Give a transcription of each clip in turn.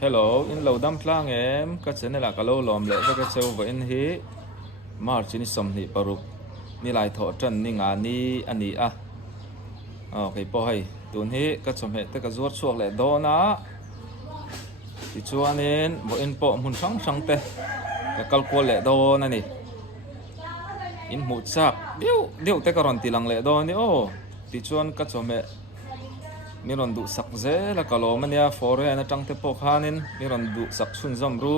Hello, in lo dam tlang em, ka chen la ka lo lom le ka cheu wa in hi mar chin som ni paruk ni lai tho tran ni nga ni ani a. Cái po hai tun hi ka chom he te ka zuar chuak le do na. Ti chuanin bo in po mun sang sang te ka kal ko le do na ni. In mu chak diu te ka ron ti lang le do ni o. Ti chuan ka chom he mi ron du sak ze la kalo mania fore na tang te po khanin mi ron du sak chun zam ru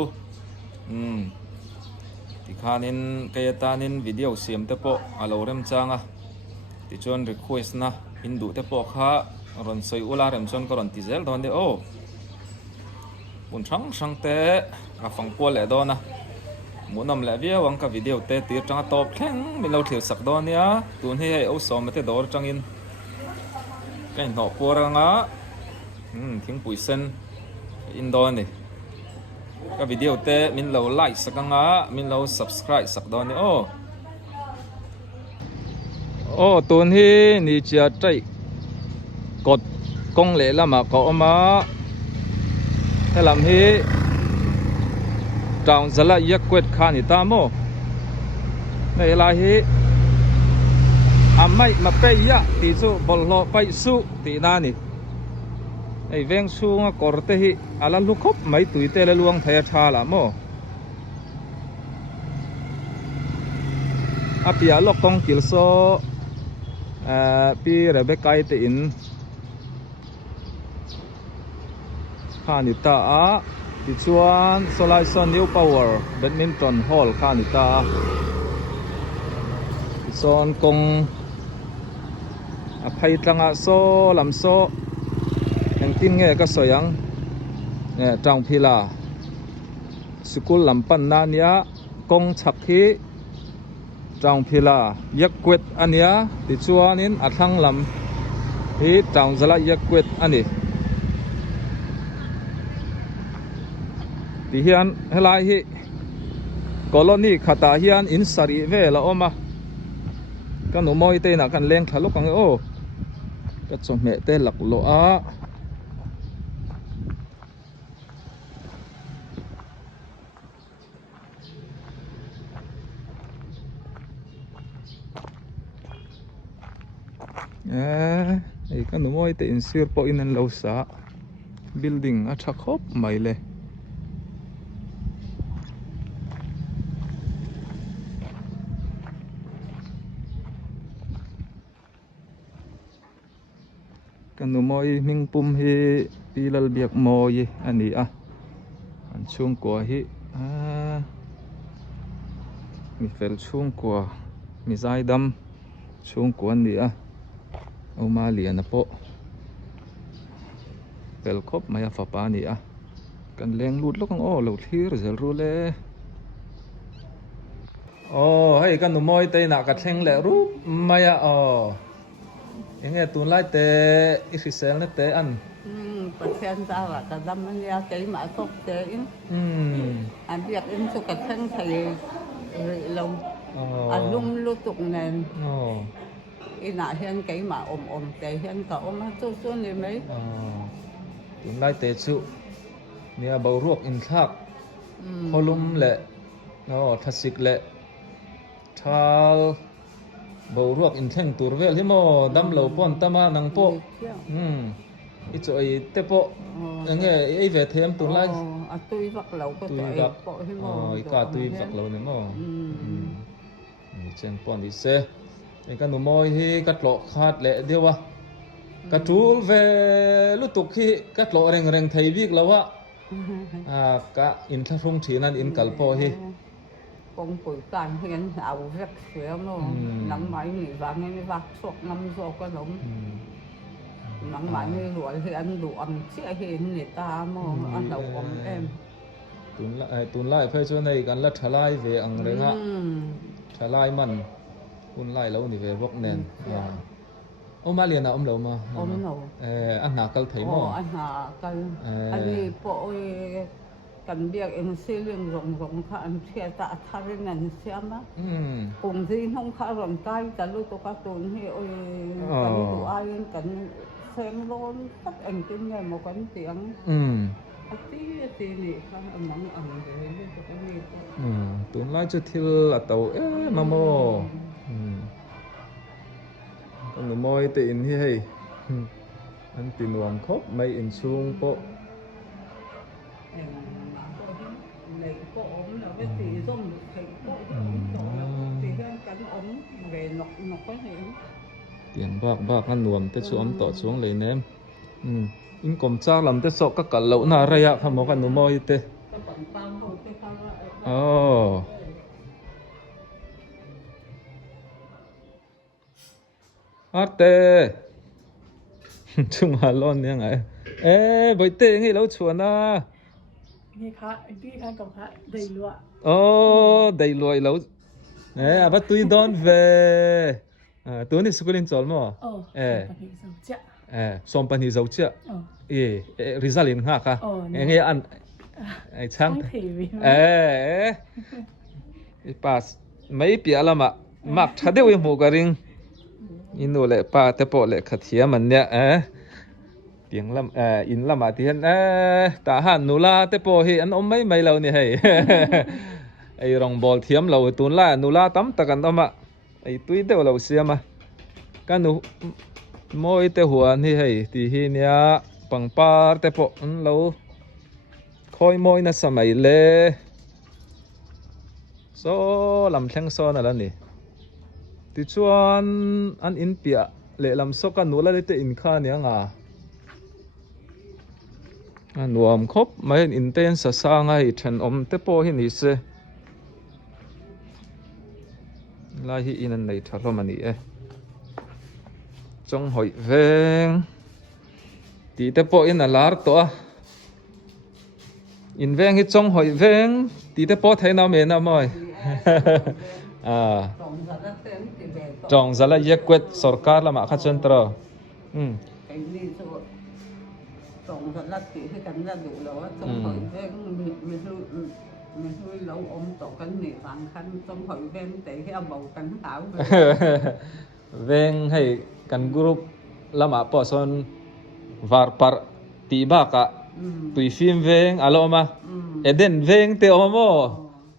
ti khanin kayatanin video siam te po alo rem changa ti chon request na in du te po kha ron soi ula rem chon ko ron ti zel don de o mun sang sang te a phang po le do na munam le via wang ka video te ti tanga top thleng mi lo thil sak don ya tun hi o som te dor tangin cái nọ qua ra ngã tiếng bụi sen in đó này cái video te mình lâu like sắc ngã mình lâu subscribe sắc đó này tuần hi ni chia chạy cột công lệ là mà có mà hay làm hi trồng rất là yak quét khan thì ta mô này là hi mai mà bây giờ thì số bol lo bay su thì na nè ai ven su nga korte hi ala lukhop mai tuite le luang thaya tha la mo apia lok tong kil so pi Rebecca te in khanita a ti chuan Solaison New Power Badminton Hall khanita son kong phay tanga so lam so yang tin nge ka soyang nge tang phila school lampan nania kong chak hi tang phila yakwet ania ti chuanin athang lam hi tang zala yakwet ani ti hian helai hi colony khata hian in sari ve la oma kan no moi te na kan leng thalok ang o ka chom me te lak lo a ei kan no moi te in sir po in an lo sa building a thak hop mai le kan moi ming pum hi pilal biak moi ani a an chung ko hi mi fel chung ko mi zai dam chung ko ani a o ma lian a po pel khop maya fa pa ni a kan leng lut lo kang o lo thir zel ru le hei kan moi te na ka thleng le ru maya nghe tuần lại te Israel nó te ăn persen sawa kadam ya kay ma sok te in an biak in su ka thang thai lo lum lutuk nen ina hian kay ma om te hian ka om chu chu ni mai tuần lại te chu nia bau ruok in thak holum le thasik le thal bầu ruột in theng tur vel hi mo dam lo pon tama nang po i choi te po nge ei ve them tur lai a tui vak lo ko to po hi mo i ka tui vak lo ne mo ni chen pon di se e kan no moi hi kat lo khat le dewa ka tul ve lu tuk hi kat lo reng reng thei bik lawa ka in tha rong thinan in kal po hi công bồi can hiền ảo rất xéo nó nắng máy nghỉ vàng nên vác sọc năm do có giống nắng máy như rồi thì ăn đủ ăn sẽ hiền người ta mà ăn đầu ấm em tuần lại phải cho này gần là trả lại về ăn đấy ngạ trả lại mặn tuần lại lâu thì về bốc nền ông mà liền nào ông lâu mà ông lâu ăn nào câu thấy mò ăn hà câu anh đi bộกันเบียกเองซื้อเรื่องรงค่ะอันเชียตะทารินันเสียมะกลุ่มที่ห้องข้ารอนใกล้กันลูกตัวการ์ตูนที่กันตัวไอ้กันเสียงร้อนตัดเองกินเนี่ยมากันเสียงตี thì nị không mong ẩm về cho cái nị tuần lai cho thiêu là tàu mà mô con nó môi tiện hi hay anh tin hoàng khóc mày in xuống bộ lấy cổ ống là cái tí rông thấy cổ thì hơn cắn ống về nó có thể tiền bạc ăn nuông tết xuống tọt xuống lấy ném in cầm cha làm tết sọ các cả lẩu na ra ya không có cái nó môi tê ate chung hà lon nha ngài bởi tê ngay lâu chuồn à nghe khá đi khá cầm khá đầy lụa đầy lụa lâu bắt tôi đón về tôi đi school in chọn mà xóm pan hi dấu chưa result in ha ka nghe ăn chăng pass mấy bia lắm mà mặc thật đấy mua cái ring inu le pa te po le khathia man nya tiếng lam in lam ti han ta han nula te po hi an om mai lo ni hei ai rong bol thiam lo tun la nula tam takan oma ai tui te lo siama kanu moi te huan hi hei ti hi nya pangpar te po an lo khoi moi na samai le so lam thleng so na la ni ti chuan an in pia le lam so ka nula le te in kha nia nga nuam khop mai in ten sa sa ngai then om te po hi ni se lai hi in an nei thalo mani chong hoi veng ti te po in alar to in veng hi chong hoi veng ti te po thai na me na moi trồng ra là yết quyết sarkar là mà khát chân trờ cái gì rồi trồng ra là chỉ cái cắn ra đủ rồi trong hỏi mình nuôi lâu ôm tổ cắn nỉ vàng khăn trong hỏi ven để cái bầu cắn táo ven hay cắn group là mà bỏ son var par tí ba cả tùy phim ven alo mà eden ven te omo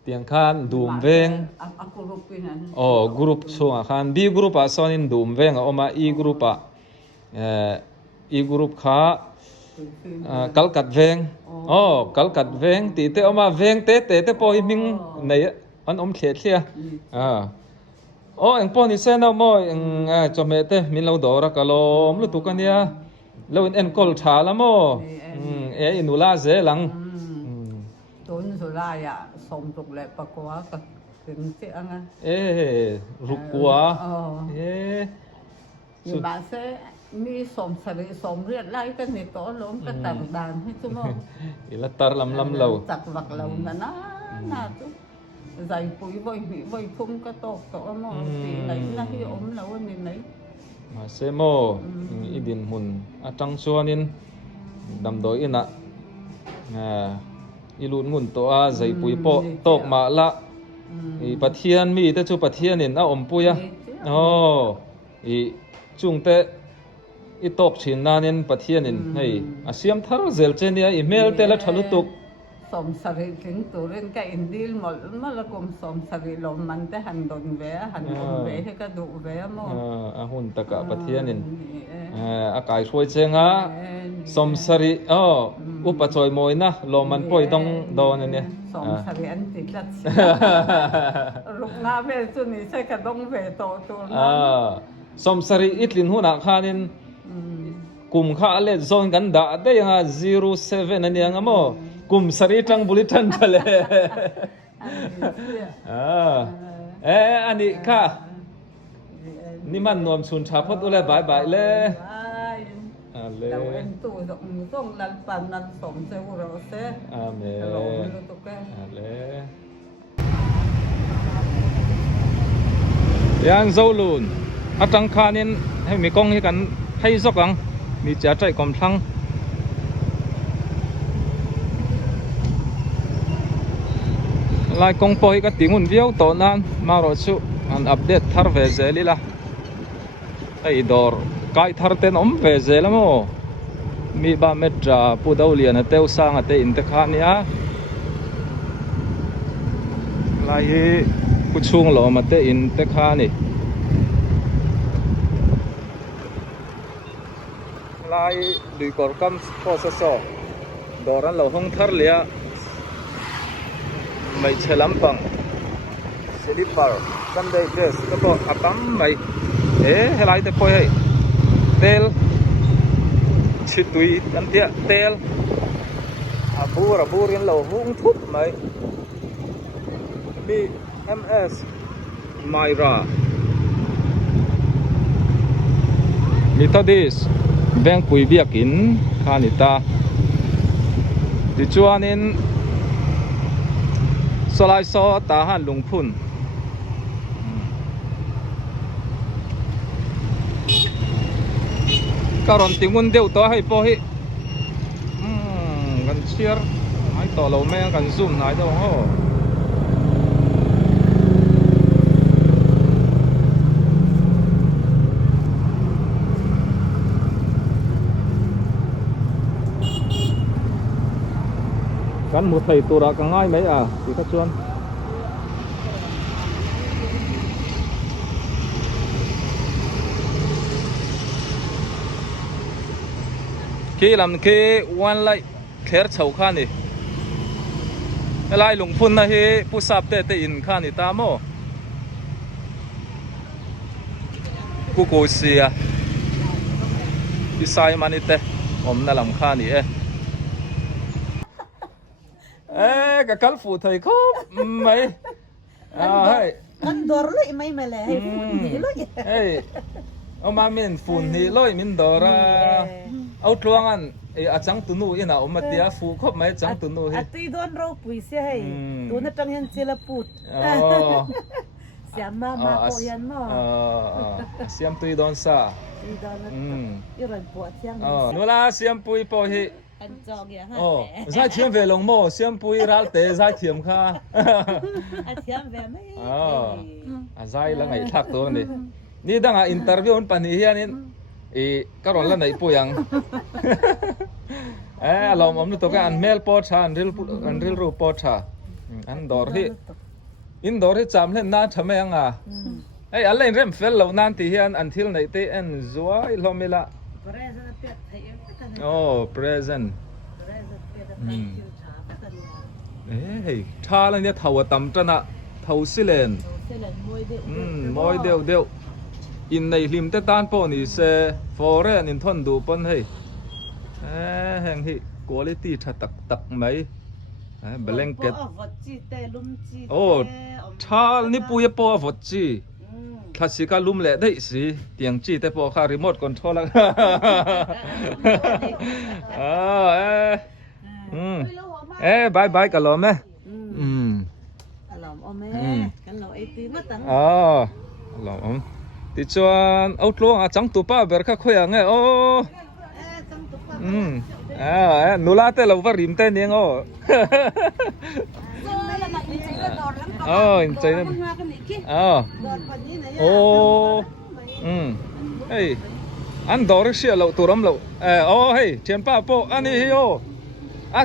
tiếng khan dùm ven group chung khan B group à sonin dùm ven oma E group à E group kha kalkat ven kalkat ven ti te oma ven te po himing nei an om khe thia anh po ni se na mo cho me te min lo do ra kalom lu tu kan ya lo en kol tha la mo inula ze lang tốn rồi la ya som tục lệ pa quá ka kinh te anga ruk quá nhưng mà sẽ mi som sari som riết lại cái này to lắm cái tầm đàn hết chúng không là tar lam lâu tạc vặt lâu na tu dày bụi vôi phun cái to mà thì lấy na hi ốm lâu nên lấy mà se mo idin hun atang chuanin dam doi ina ilun ngun to zai pui po tok ma la pathian mi te chu pathian in om puya chung te i tok thin nanin pathian in hei asiam thar zel chenia email te la thalu tuk som sari thing turin ka indil mol mala kom som sari lom man te han don ve han don ve he ka du ve mo hun taka pathian in akai khoi chenga som sari upa choi moi na lom man poi dong don ne som sari an ti lat ruk na ve chu ni se ka dong ve to som sari itlin huna khanin kum kha le zone gan da de nga 07 ani anga mo kum sari tang bulletin chale ani kha ni man nom chun tha phot ule bye bye le ale đâu em tu rong lan pan nan som se ro se amen ale yang zolun atang khanin hay mi kong hi kan hay zok ang mi cha trai kom thang lai kong poi ka tingun viau to nan ma ro chu an update thar ve zeli la ai dor kai thar ten om ve zelamo มีบ้าเมตราปูดาวเลียนเตวสร้างเตอินเตคานี่อะลายกุช่วงหล่อมาเตอินเตคานี่ลายดูกอร์กัมโพสโซดอรันเราห้องทาร์เลียไม่เชลัมปังสลิปเปอร์กันได้เดสก็บอกอัตัมไม่เอ๊ะลายเตปอยให้เตลชิตุยกันเทียเตลabu yang lo hung thup mai mi ms myra methodist bank pui biakin khanita ti chuanin solai so ta han lungphun karon tingun deu to hai po hiกันเชียร์ไม่ต่อเราแม่กันซุ่มไหนตัวห้อกันหมดไทยตัวรักง่ายไหมอ่ะสิครับชวนขี้ลำขี้วันไล่เคลียร์เฉาข้านี่ไล่หลงพุ่นนะเฮผู้สับเตะอินข้านี่ตามโมกูโกเสียพิสัยมันนี่เตะผมน่าลำข้านี่กับกัลฟูไทยครบไหมเฮ้ย กันดอร์เลยไม่มาเลยให้ฝุ่นนี่เลย เฮ้ยเอามามินฝุ่นนี่เลยมินดอระเอาทวงอันอาจังตุนูอีน่ะอมมาเตียฟูครบไหมจังตุนูเฮ้ อะตุยโดนเราปุยเสียให้ตัวนั้นจังยันเจลปุดเสียมาโคยันเนาะ เสียมตุยโดนซา ตุยโดนอีรันปวดเสียง นูลาเสียมปุยปอเฮ อันจอกอย่างนั้น ใช่เทียมเวลงโมเสียมปุยรัลเตใช่เทียมค่ะ อันเทียมแบบไม่ใช่แล้วไงทักตัวนี่นี่ดังอินเตอร์วิวปันนี้เฮียนี่ก็ร้อนแล้วไหนปุยังเราอมนุตัวกันอันเมลปอชาอันริลรูปอชาอันดอร์ที่อินดอร์ที่จำเล่นน่าทำไมยังอ่ะอะไรเริ่มเฟลเรานานที่เฮียนอันที่ไหนเตอันสวยลมละโอ้ present เฮ้ยท่าอะไรเนี่ยเท่าตั้มจันอะเท่าสิเลนมวยเดียวอินในริมเตตานปอนี่เซฟอร์เรนอินทนดูปนให้แห่งที่คุณภาพถ้าตักไหมเบลงเกตโอ้ท่านี่ปุยปอวอจีคลาสสิกาลุ่มเละได้สิเตียงจีแต่ปอคารีโมทคอนโทรลแล้วบายบายกันหรอแม่หลอมแม่กันหลอมไอตีมาตั้งหลอมติจวนเอาทลวงจังตุป้าเบิร์กคุยไงโอ้นูลาเตเราว่าริมเต้นยังโอ้อินใจนั่นโอ้เฮ้ยอันดอร์เชียเราตัวรำเราโอ้เฮ้ยเทียนป้าโปอันนี้โอ้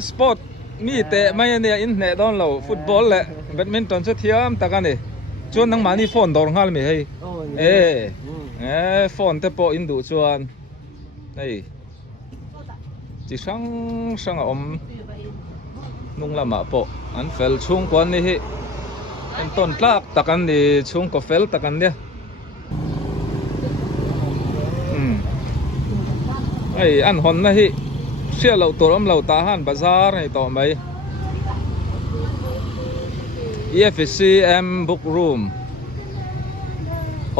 สปอร์ตมีแต่ไม่เนี่ยอินเน็ตดอนเราฟุตบอลแหละแบดมินตันเสียมตะกันนี่จวนทั้งมานี่โฟนดอร์ฮัลมีให้โฟนแต่โปอินดูจวนเฮ้ยจีช่างอมนุ่งละมาโปอันเฟลช่วงกวนนี่เป็นต้นกล้าตะกันนี่ช่วงก็เฟลตะกันเนี่ยอันหอนนะฮิเชื่อเราตัวเราตาหันบาซาร์ในต่อไหม EFCM Book Room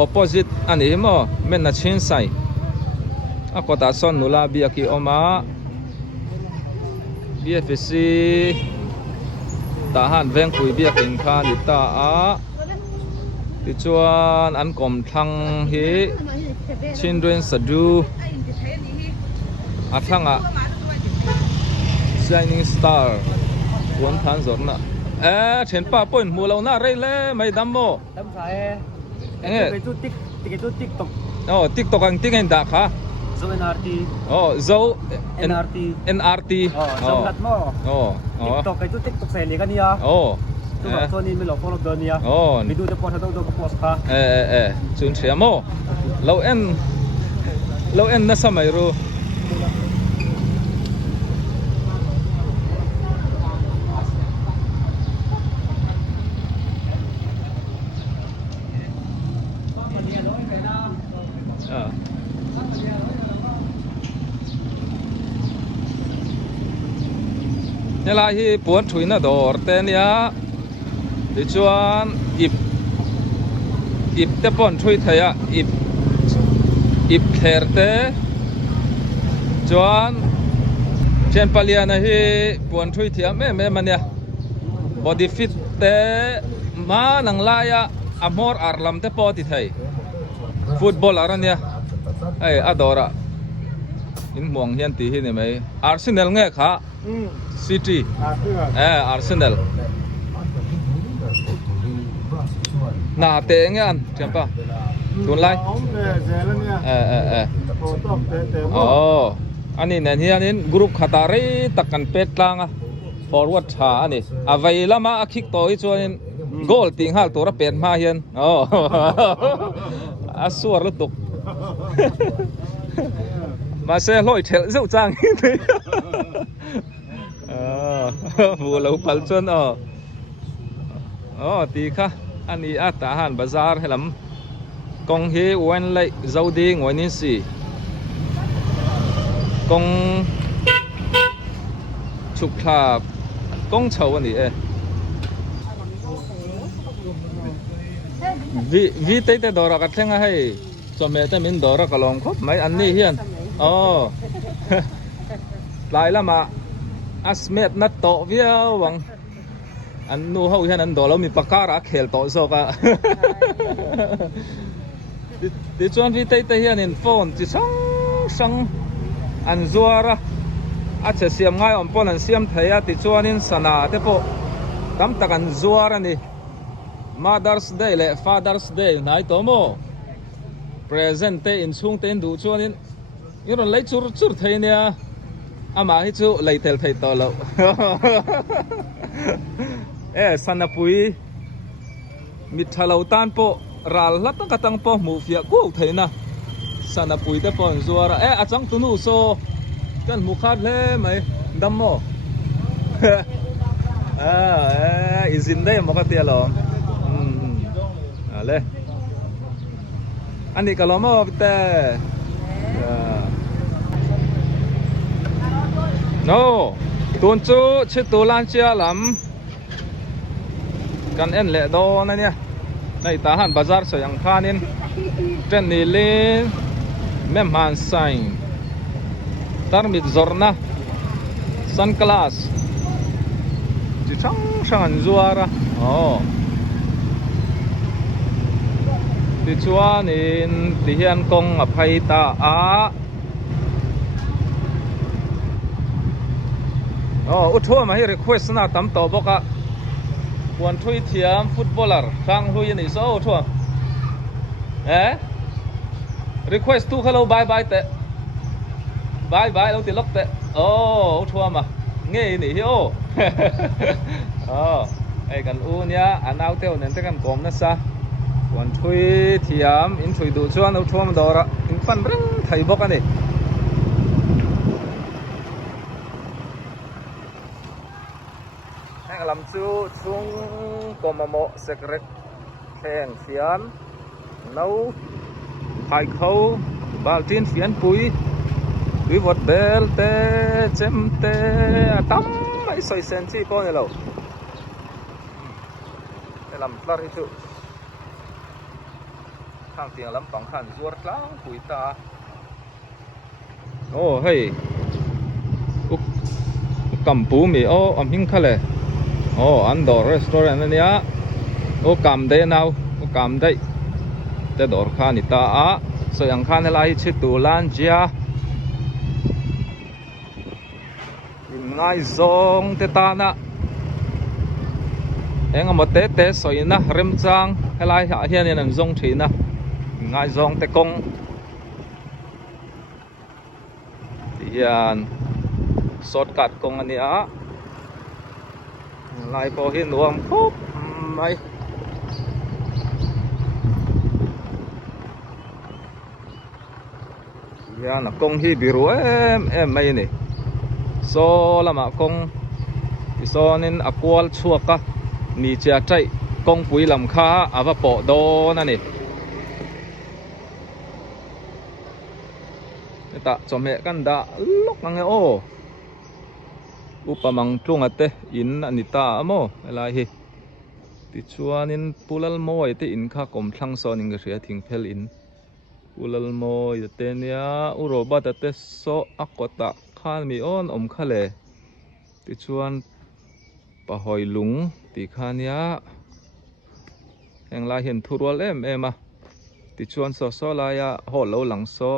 opposite อันนี้มั้งเมนนัชินไซก็ตาซอนนุลาบิอากิออกมา EFC ตาหันแวงคุยบิอากินคานิตาที่ชวนอันกลมทังฮิ Children Saduอาทั้งShining Star วนทันสดนะเห็นป้าป่นมัวเราหน้าไรเลยไม่ดำโมดำสายไปจุดติ๊กตกติ๊กตกกันติ๊กเห็นด่าค่ะ zo NRT zo NRT NRT zo kat mo oh TikTok itu TikTok saya kan ya tu so ni mi lo follow don ya video de post do post ka chun thiamo lo en na samai ruนี่ละที่ปวดถุยน่ะดอร์เตนยาดิจวนอิบเตปอนถุยเทียอิบเคร์เตจวนเชนปาเลียนะที่ปวดถุยเทียแม่มันเนี่ยบอดี้ฟิตเตมาหนังลายอามอร์อาร์ลัมเตปอติไทยฟุตบอลอะไรเนี่ยไอ้อดอระอินมองเห็นตีที่นี่ไหมอาร์เซนอลไงค่ะCity, Arsenal. Nah, tengan siapa? Tunlai. Oh, ani nanti grup Qatari tekan petlang forward ha ani. Awai lama akik toi cuanin gol tinggal tora pen mahian. Oh, asuar letuk. Masih loi tel zau jang ini. Vừa lâu phật xuân tí khá anh ý tá hàn bazar hay lắm công hi quen lại dâu đi ngoài nín xì công chụp là công chầu anh ý vì tây tây đó ra cái thằng hay cho mẹ tây mình đó ra cái lòng khóc mấy anh đi hiền lại là mà asmet na to viao bang an nu ho hian an do lo mi pakara khel to zo ka ti chuan vi tei te hian in phone chi sang an zuara a che siam ngai om pon an siam theia ti chuan in sana te po tam tak an zuara ni Mother's Day le Father's Day nai to mo present te in chung te in du chuan in ron lei chur thei nia ama hi chu leitel thei to lo sanapui mithalo tan po ral lat ka tang po mu fia ko theina sanapui te pon zuara achang tunu so kan mu khat le mai dammo izin dai mo ka tia lo ale ani kalomo te no tuần chú chết tù lan chia lắm cần en lệ đô này nha này ta hàn bazar sợi yang khanin trên này lên mem han sign tarmit zorna sunglass chỉ sang an zuara thì chuan in thì hian kong aphai ta uthua ma hi request na tam to boka wan thui thiam footballer khang hui ni so uthua request tu hello bye bye te bye bye lo ti lok te uthua ma nge ni hi ai kan u nya anau teo nen te kan kom na sa wan thui thiam in thui du chuan uthua ma dora in pan reng thai boka ni làm chú xuống có mà mộ secret khen phiến nấu hai khâu bao tin phiến bụi bụi vật bel tê chém tê tắm mấy xoay sen chi con này lâu để làm lát hết chú thằng tiền lắm bằng khăn ruột lắm bụi ta hey cầm bú mì âm hình khá lệ Andor restaurant này á, cầm đây nào, cầm đây, để đổ khan đi ta so yang khan là chỉ tu lan chia, ngay zong te ta na, em một té soi na rem chang, là hiện nay là zong thủy na, ngay zong te kong, yan shortcut kong ani a lai po hi nuam khop mai yan a kong hi biru em mai ni so lama kong isonin akwal chuaka ni cha chai kong pui lam kha ava po do na ni ta chome kan da lok nang o upamang tlung ate in anita amo elai hi ti chuanin pulal moi te in kha kom thlang son ing ria thing phel in pulal moi te nia uroba te so akota khan mi on om khale ti chuan pahoi lung ti khania engla hian thurwal em a ti chuan so la ya hol lo lang so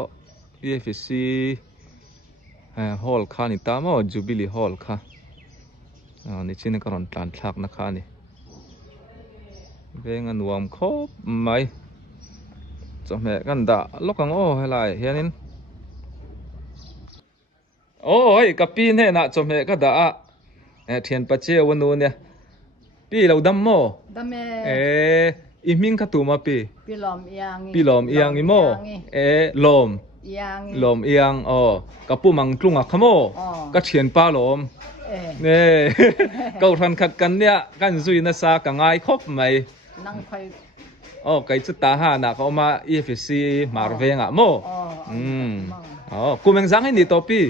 EFC hall kha ni tamo Jubilee hall kha ni chin karon tlan thak na kha ni veng anuam khop mai chome kan da lokang o helai hianin oi kapin he na chome ka da a thian pache wanu ne pi lo dam mo Dame iming ka tuma pi pi lom iang imo lom yang lom iang kapu mang tlunga khamo ka thian pa lom ne kau than khat kan nia kan zui na sa ka ngai khop mai nang phai kai chu ta ha na ka ma EFC marvenga mo kumeng zang ni topi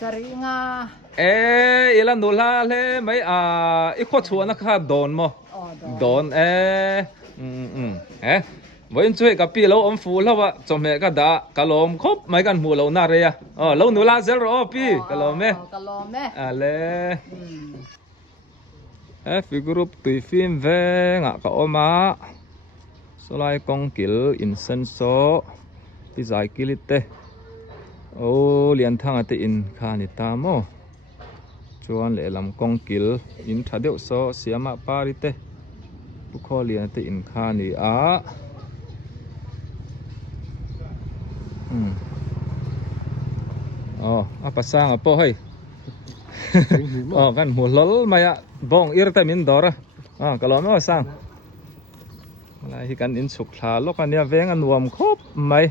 saringa ila nula le mai i kho chuana kha don mo don voin chui ka pi lo om fu lo wa chome ka da kalom khop mai kan mu lo na re ya lo nu la zel ro pi kalom me ale fi group tui film ve nga ka oma solai kong kil in sen so pi zai kilite lian thang ate in kha ni ta mo chuan le lam kong kil in thadeu so siama parite pu kho lian ate in kha ni a pasang apo hei kan mulol maya bong irta min dora kalom mo sang malai hi kan in suk thla lo kan ya veng anuam khop mai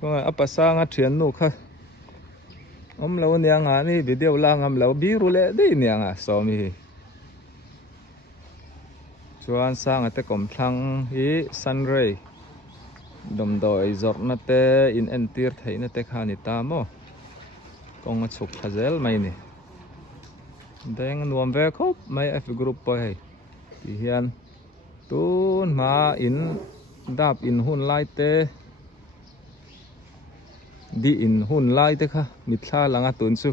ko apasang a thian nu kha om lo nia nga ni video la ngam lo bi ru le de nia nga so mi chuan sang ate kom thlang hi sunray dom doi zor na te in entir thei na te kha ni ta mo kong a chuk khazel mai ni deng nuam ve khop mai f group po hei ti hian tun ma in dap in hun lai te di in hun lai te kha mitla langa tun chu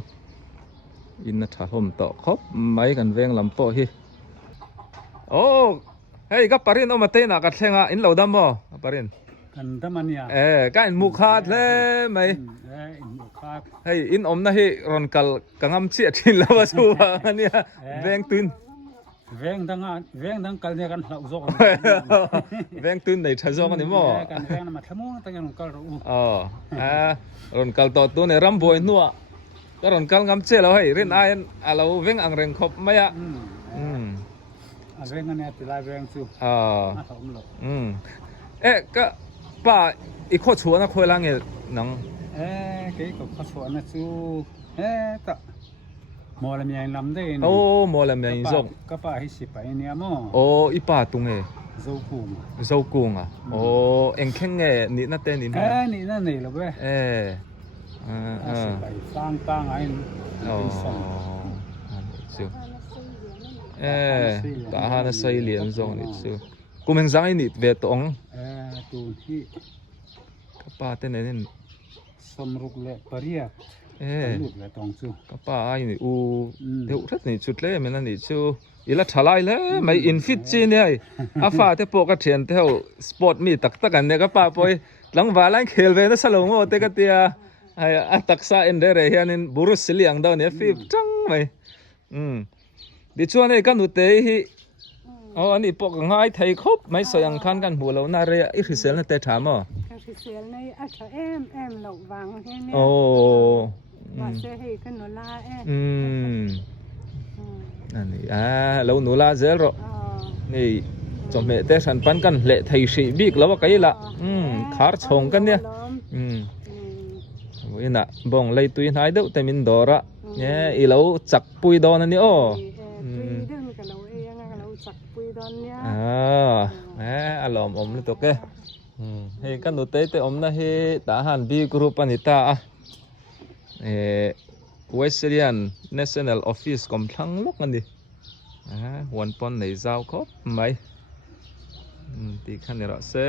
in na tha hom to khop mai kan veng lam po hi hei ka parin o mate na ka thlenga in lo dam mo parin kan tamania ka in mukhat le mai in mukhat hei in om na hi ron kal kangam chi athin lawa chu ania veng tun veng dang kal ne kan hlau zo veng tun nei tha zo ani mo kan veng na ma thamu ta kan kal ro ron kal to tu ne ram boi nuwa ka ron kal ngam che lo hei rin ain alo veng ang reng khop maya veng ne ti lai veng chu thom lo ka pa i kho chuana khoi lang e nang cái cục khó chuột nó chú ta mò làm nhàng lắm đấy mò làm nhàng rộng các bạn hay xịt phải nè mò ipa tung e dâu cuồng anh khen nghe nị na tên nị nị na nị là bé phải sang anh ta hana say liền rộng nị chứ cùng anh giang nị về tông tu hi các bạn tên này nên samruk le pariat lut le tong chu ka pa ai ni u deu that ni chut le men ani chu ila thalai le mai in fit chi ne ai afa te po ka thian te ho sport mi tak tak an ne ka pa poi langwa lang khel ve na salo ngo te ka tia ai a taksa en de re hianin burus siliang daw ne fi chang mai di chuan ei kan u te hi ani po ka ngai thei khop mai soyang khan kan bu lo na re i khisel na te tha mo thì xé này cho em lẩu vàng thế nè và sẽ hay cái nó la em อันนี้เราหนูลาเซลล์นี่จอมเมเตชันปันกันเละไทยสีบิกแล้วว่าไกละคาร์ชงกันเนี่ยวันน่ะบ่งเลยตุยนายเด้อแต่มินดอระเนี่ยอีเราจักปุยดอนนี่โอ้อารมณ์อมเลยตัวแกเฮ้กันดูเตะอมนะเฮ้ทหารบีกรุ๊ปนิตาWestern National Office กำลังลุกกันดิวันปอนในเจ้าครับไม่ตีขันนี่ละเซ่